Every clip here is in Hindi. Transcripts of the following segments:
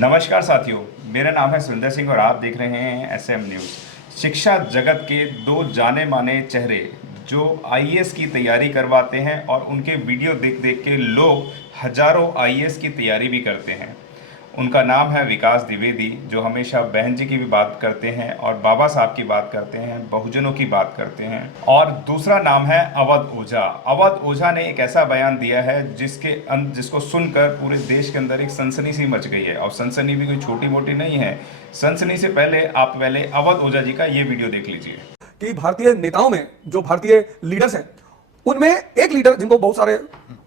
नमस्कार साथियों, मेरा नाम है सुंदर सिंह और आप देख रहे हैं एसएम न्यूज़। शिक्षा जगत के दो जाने माने चेहरे जो आईएएस की तैयारी करवाते हैं और उनके वीडियो देख देख के लोग हजारों आईएएस की तैयारी भी करते हैं। उनका नाम है विकास द्विवेदी, जो हमेशा बहन जी की भी बात करते हैं और बाबा साहब की बात करते हैं, बहुजनों की बात करते हैं। और दूसरा नाम है अवध ओझा। अवध ओझा ने एक ऐसा बयान दिया है जिसको सुनकर पूरे देश के अंदर एक सनसनी सी मच गई है। और सनसनी भी कोई छोटी मोटी नहीं है। सनसनी से पहले आप अवध ओझा जी का ये वीडियो देख लीजिए। कि भारतीय नेताओं में जो भारतीय लीडर्स हैं उनमें एक लीडर जिनको बहुत सारे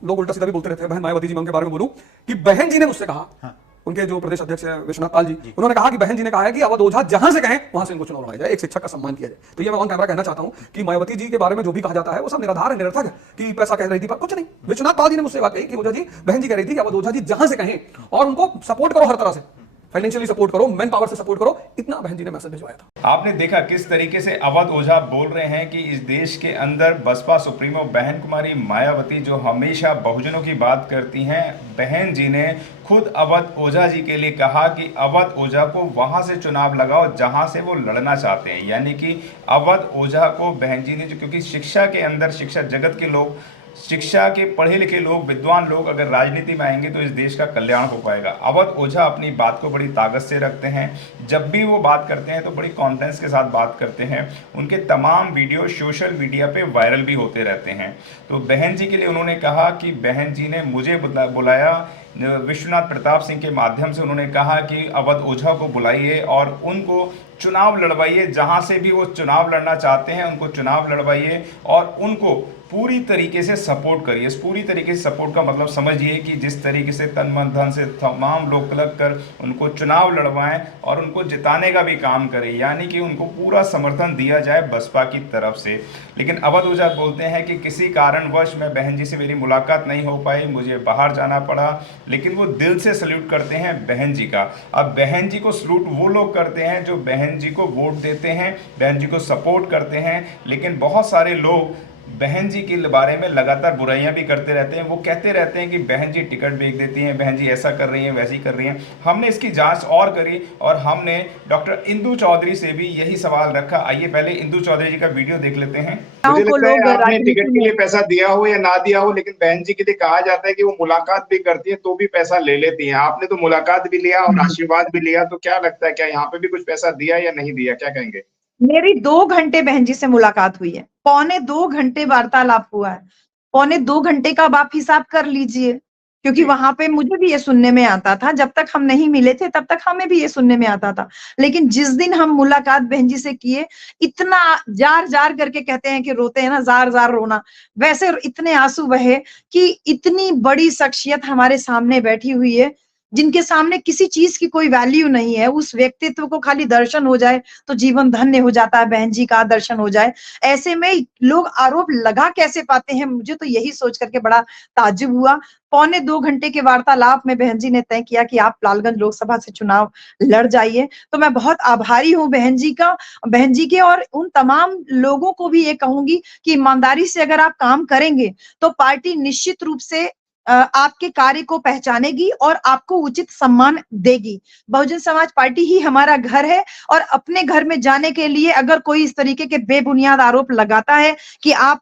लोग उल्टा सीधा भी बोलते रहते हैं, बहन मायावती जी, मैं उनके बारे में बोलूं कि बहन जी ने मुझसे कहा, उनके जो प्रदेश अध्यक्ष है विश्वनाथ पाल जी, उन्होंने कहा कि बहन जी ने कहा है कि अवध ओझा जहां से कहें वहां से इनको चुनाव लड़ाया जाए, एक शिक्षक का सम्मान किया जाए। तो ये मैं ऑन कैमरा कहना चाहता हूं कि मायावती जी के बारे में जो भी कहा जाता है वो सब निराधार है, निरर्थक है कि पैसा कह रही थी, पर कुछ नहीं। विश्वनाथ पाल जी ने मुझसे बात कही कि ओझा जी, बहन जी कह रही थी कि अवध ओझा जी जहां से कहें और उनको सपोर्ट करो, हर तरह से फाइनेंशियली सपोर्ट करो, मैन पावर से सपोर्ट करो, इतना बहन जी ने मैसेज भिजवाया था। आपने देखा किस तरीके से अवध ओझा बोल रहे हैं कि इस देश के अंदर बसपा सुप्रीमो बहन कुमारी मायावती जो हमेशा बहुजनों की बात करती हैं, बहन जी ने खुद अवध ओझा जी के लिए कहा कि अवध ओझा को वहां से चुनाव लगाओ जहां से वो लड़ना चाहते हैं। यानी कि अवध ओझा को बहन जी ने क्योंकि शिक्षा के अंदर, शिक्षा जगत के लोग, शिक्षा के पढ़े लिखे लोग, विद्वान लोग अगर राजनीति में आएंगे तो इस देश का कल्याण हो पाएगा। अवध ओझा अपनी बात को बड़ी ताकत से रखते हैं। जब भी वो बात करते हैं तो बड़ी कॉन्फिडेंस के साथ बात करते हैं। उनके तमाम वीडियो सोशल मीडिया पे वायरल भी होते रहते हैं। तो बहन जी के लिए उन्होंने कहा कि बहन जी ने मुझे बुलाया, विश्वनाथ प्रताप सिंह के माध्यम से उन्होंने कहा कि अवध ओझा को बुलाइए और उनको चुनाव लड़वाइए, जहां से भी वो चुनाव लड़ना चाहते हैं उनको चुनाव लड़वाइए और उनको पूरी तरीके से सपोर्ट करिए। इस पूरी तरीके से सपोर्ट का मतलब समझिए कि जिस तरीके से तन मन धन से तमाम लोग लग कर उनको चुनाव लड़वाएं और उनको जिताने का भी काम करें, यानी कि उनको पूरा समर्थन दिया जाए बसपा की तरफ से। लेकिन अवध ओझा बोलते हैं कि किसी कारणवश मैं बहन जी से मेरी मुलाकात नहीं हो पाई, मुझे बाहर जाना पड़ा, लेकिन वो दिल से सल्यूट करते हैं बहन जी का। अब बहन जी को सल्यूट वो लोग करते हैं जो बहन जी को वोट देते हैं, बहन जी को सपोर्ट करते हैं। लेकिन बहुत सारे लोग बहन जी के बारे में लगातार बुराइयां भी करते रहते हैं। वो कहते रहते हैं कि बहन जी टिकट बेच देती हैं, बहन जी ऐसा कर रही हैं, वैसी कर रही हैं। हमने इसकी जांच और करी और हमने डॉक्टर इंदु चौधरी से भी यही सवाल रखा। आइए पहले इंदु चौधरी जी का वीडियो देख लेते हैं। मुझे लगता है आपने टिकट के लिए में पैसा दिया हो या ना दिया हो, लेकिन बहन जी के लिए कहा जाता है कि वो मुलाकात भी करती है तो भी पैसा ले लेती हैं। आपने तो मुलाकात भी लिया और आशीर्वाद भी लिया, तो क्या लगता है क्या यहाँ पे भी कुछ पैसा दिया या नहीं दिया, क्या कहेंगे? मेरी 2 घंटे बहन जी से मुलाकात हुई है, पौने 2 घंटे वार्तालाप हुआ है। पौने 2 घंटे का अब आप हिसाब कर लीजिए, क्योंकि वहां पे मुझे भी ये सुनने में आता था, जब तक हम नहीं मिले थे तब तक हमें भी ये सुनने में आता था। लेकिन जिस दिन हम मुलाकात बहन जी से किए, इतना जार जार करके कहते हैं कि रोते हैं ना, जार जार रोना, वैसे इतने आंसू बहे कि इतनी बड़ी शख्सियत हमारे सामने बैठी हुई है, जिनके सामने किसी चीज की कोई वैल्यू नहीं है, उस व्यक्तित्व को खाली दर्शन हो जाए तो जीवन धन्य हो जाता है, बहन जी का दर्शन हो जाए। ऐसे में लोग आरोप लगा कैसे पाते हैं, मुझे तो यही सोच करके बड़ा ताज्जुब हुआ। पौने 2 घंटे के वार्तालाप में बहन जी ने तय किया कि आप लालगंज लोकसभा से चुनाव लड़ जाइए। तो मैं बहुत आभारी हूँ बहन जी का, बहन जी के, और उन तमाम लोगों को भी ये कहूंगी कि ईमानदारी से अगर आप काम करेंगे तो पार्टी निश्चित रूप से आपके कार्य को पहचानेगी और आपको उचित सम्मान देगी। बहुजन समाज पार्टी ही हमारा घर है और अपने घर में जाने के लिए अगर कोई इस तरीके के बेबुनियाद आरोप लगाता है कि आप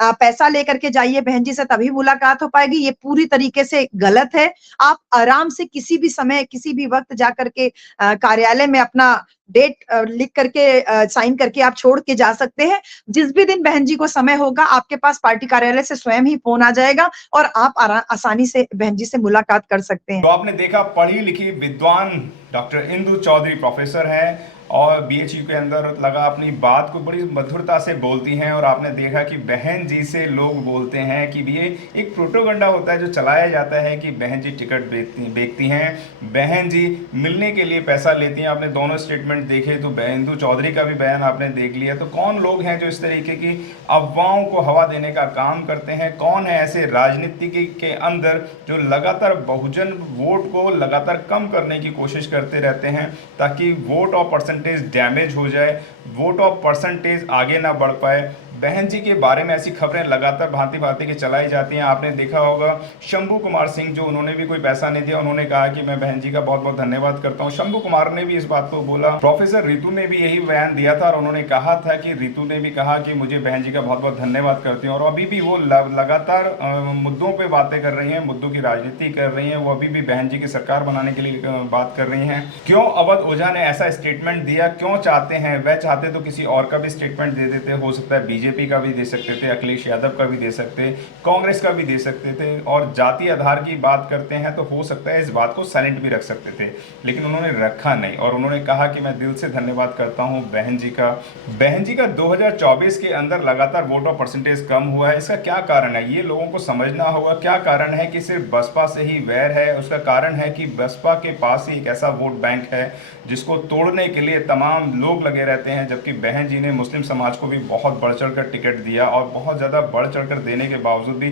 पैसा लेकर के जाइए बहन जी से तभी मुलाकात हो पाएगी, ये पूरी तरीके से गलत है। आप आराम से किसी भी समय, किसी भी वक्त जाकर के कार्यालय में अपना डेट लिख करके साइन करके आप छोड़ के जा सकते हैं। जिस भी दिन बहन जी को समय होगा, आपके पास पार्टी कार्यालय से स्वयं ही फोन आ जाएगा और आप आसानी से बहन जी से मुलाकात कर सकते हैं। तो आपने देखा, पढ़ी लिखी विद्वान डॉक्टर इंदु चौधरी प्रोफेसर हैं और बीएचयू के अंदर लगा अपनी बात को बड़ी मधुरता से बोलती हैं। और आपने देखा कि बहन जी से लोग बोलते हैं कि ये एक प्रोपेगेंडा होता है जो चलाया जाता है कि बहन जी टिकट बेचती हैं, बहन जी मिलने के लिए पैसा लेती हैं। आपने दोनों स्टेटमेंट देखे तो इंदु चौधरी का भी बयान आपने देख लिया। तो कौन लोग हैं जो इस तरीके की अफवाहों को हवा देने का काम करते हैं? कौन है ऐसे राजनीति के अंदर जो लगातार बहुजन वोट को लगातार कम करने की कोशिश करते रहते हैं ताकि वोट और परसेंटेज डैमेज हो जाए, वोट ऑफ परसेंटेज आगे ना बढ़ पाए, बहन जी के बारे में ऐसी खबरें लगातार भांति भांति की चलाई जाती हैं। आपने देखा होगा शंभू कुमार सिंह, जो उन्होंने भी कोई पैसा नहीं दिया, उन्होंने कहा कि मैं बहन जी का बहुत बहुत धन्यवाद करता हूं। शंभू कुमार ने भी इस बात को बोला। प्रोफेसर रितु ने भी यही बयान दिया था और उन्होंने कहा था कि रितु ने भी कहा कि मुझे बहन जी का बहुत बहुत धन्यवाद करती हैं। और अभी भी वो लगातार मुद्दों पर बातें कर रही हैं, मुद्दों की राजनीति कर रही हैं। वो अभी भी बहन जी की सरकार बनाने के लिए बात कर रही हैं। क्यों अवध ओझा ने ऐसा स्टेटमेंट दिया, क्यों चाहते हैं? वह चाहते तो किसी और का भी स्टेटमेंट दे देते, हो सकता है बीजेपी का भी दे सकते थे, अखिलेश यादव का भी दे सकते, कांग्रेस का भी दे सकते थे। और जाति आधार की बात करते हैं तो हो सकता है इस बात को साइलेंट भी रख सकते थे, लेकिन उन्होंने रखा नहीं और उन्होंने कहा कि मैं दिल से धन्यवाद करता हूं बहन जी का। बहन जी का 2024 के अंदर लगातार वोट ऑफ परसेंटेज कम हुआ है। इसका क्या कारण है, ये लोगों को समझना होगा। क्या कारण है कि सिर्फ बसपा से ही वैर है? उसका कारण है कि बसपा के पास ही एक ऐसा वोट बैंक है जिसको तोड़ने के लिए तमाम लोग लगे रहते हैं, जबकि बहन जी ने मुस्लिम समाज को भी बहुत बढ़ चढ़कर टिकट दिया और बहुत ज़्यादा बढ़ चढ़कर देने के बावजूद भी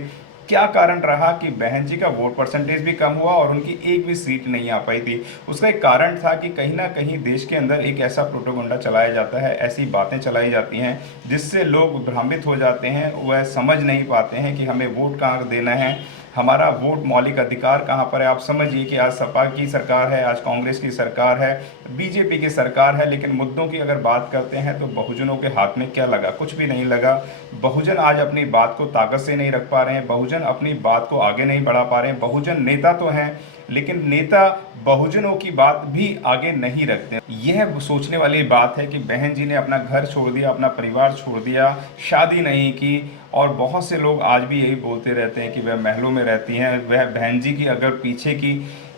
क्या कारण रहा कि बहन जी का वोट परसेंटेज भी कम हुआ और उनकी एक भी सीट नहीं आ पाई थी? उसका एक कारण था कि कहीं ना कहीं देश के अंदर एक ऐसा प्रोपेगेंडा चलाया जाता है, ऐसी बातें चलाई जाती हैं जिससे लोग भ्रमित हो जाते हैं। वह समझ नहीं पाते हैं कि हमें वोट कहाँ देना है, हमारा वोट मौलिक अधिकार कहाँ पर है। आप समझिए कि आज सपा की सरकार है, आज कांग्रेस की सरकार है, बीजेपी की सरकार है, लेकिन मुद्दों की अगर बात करते हैं तो बहुजनों के हाथ में क्या लगा? कुछ भी नहीं लगा। बहुजन आज अपनी बात को ताकत से नहीं रख पा रहे हैं, बहुजन अपनी बात को आगे नहीं बढ़ा पा रहे हैं। बहुजन नेता तो हैं, लेकिन नेता बहुजनों की बात भी आगे नहीं रखते। यह सोचने वाली बात है कि बहन जी ने अपना घर छोड़ दिया, अपना परिवार छोड़ दिया, शादी नहीं की। और बहुत से लोग आज भी यही बोलते रहते हैं कि वह महलों में रहती हैं। वह बहन जी की अगर पीछे की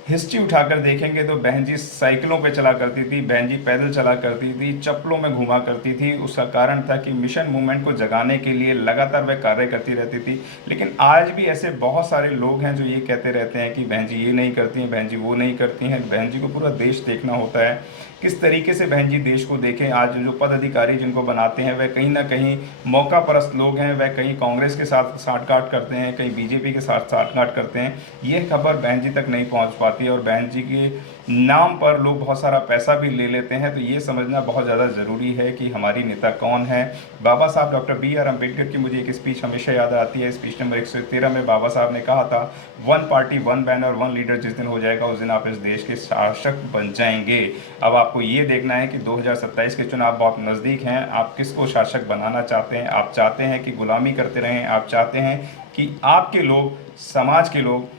हिस्ट्री उठाकर देखेंगे तो बहन जी साइकिलों पे चला करती थी, बहन जी पैदल चला करती थी, चप्पलों में घुमा करती थी। उसका कारण था कि मिशन मूवमेंट को जगाने के लिए लगातार वह कार्य करती रहती थी। लेकिन आज भी ऐसे बहुत सारे लोग हैं जो ये कहते रहते हैं कि बहन जी ये नहीं करती हैं, बहन जी वो नहीं करती हैं। बहन जी को पूरा देश देखना होता है, किस तरीके से बहन जी देश को देखें। आज जो पदाधिकारी जिनको बनाते हैं वह कहीं ना कहीं मौका परस्त लोग हैं, वह कहीं कांग्रेस के साथ साठगांठ करते हैं, कहीं बीजेपी के साथ साठगांठ करते हैं। यह खबर बहन जी तक नहीं पहुंच पाती और बहन जी के नाम पर लोग बहुत सारा पैसा भी ले लेते हैं। तो ये समझना बहुत ज़्यादा ज़रूरी है कि हमारी नेता कौन है। बाबा साहब डॉक्टर BR अम्बेडकर की मुझे एक स्पीच हमेशा याद आती है। स्पीच नंबर 113 में बाबा साहब ने कहा था, one party one banner one leader जिस दिन हो जाएगा उस दिन आप इस देश के शासक बन जाएंगे। अब आपको ये देखना है कि 2027 के चुनाव बहुत नज़दीक हैं। आप किसको शासक बनाना चाहते हैं? आप चाहते हैं कि गुलामी करते रहें? आप चाहते हैं कि आपके लोग, समाज के लोग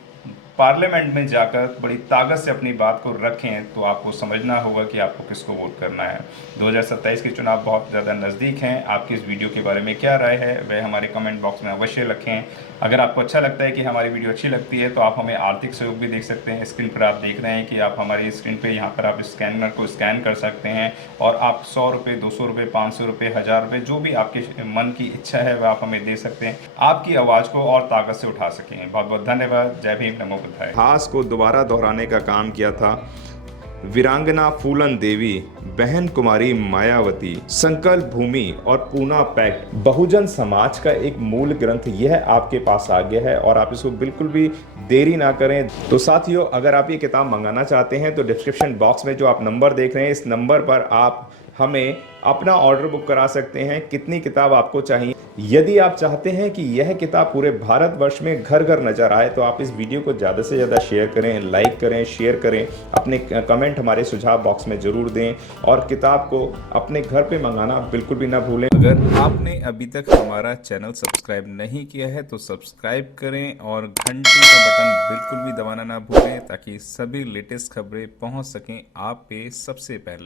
पार्लियामेंट में जाकर बड़ी ताकत से अपनी बात को रखें? तो आपको समझना होगा कि आपको किसको वोट करना है। 2027 के चुनाव बहुत ज़्यादा नज़दीक हैं। आपकी इस वीडियो के बारे में क्या राय है वह हमारे कमेंट बॉक्स में अवश्य रखें। अगर आपको अच्छा लगता है कि हमारी वीडियो अच्छी लगती है तो आप हमें आर्थिक सहयोग भी देख सकते हैं। स्क्रीन पर आप देख रहे हैं कि आप हमारी स्क्रीन पर यहाँ पर आप स्कैनर को स्कैन कर सकते हैं और आप 100 रुपये, 200 रुपये, 500 रुपये, 1000 रुपये, जो भी आपके मन की इच्छा है वह आप हमें दे सकते हैं, आपकी आवाज़ को और ताकत से उठा सकें। बहुत बहुत धन्यवाद। जय भीम, नमो बुद्धाय। इतिहास को दोबारा दोहराने का काम किया था वीरांगना फूलन देवी, बहन कुमारी मायावती, संकल्प भूमि और पूना पैक्ट बहुजन समाज का एक मूल ग्रंथ यह आपके पास आ गया है और आप इसको बिल्कुल भी देरी ना करें। तो साथियों, अगर आप ये किताब मंगाना चाहते हैं तो डिस्क्रिप्शन बॉक्स में जो आप नंबर देख रहे हैं इस नंबर पर आप हमें अपना ऑर्डर बुक करा सकते हैं। कितनी किताब आपको चाहिए? यदि आप चाहते हैं कि यह किताब पूरे भारतवर्ष में घर घर नजर आए तो आप इस वीडियो को ज़्यादा से ज़्यादा शेयर करें, लाइक करें, शेयर करें, अपने कमेंट हमारे सुझाव बॉक्स में ज़रूर दें और किताब को अपने घर पे मंगाना बिल्कुल भी ना भूलें। अगर आपने अभी तक हमारा चैनल सब्सक्राइब नहीं किया है तो सब्सक्राइब करें और घंटी का बटन बिल्कुल भी दबाना ना भूलें ताकि सभी लेटेस्ट खबरें पहुंच सकें आप पे सबसे पहले।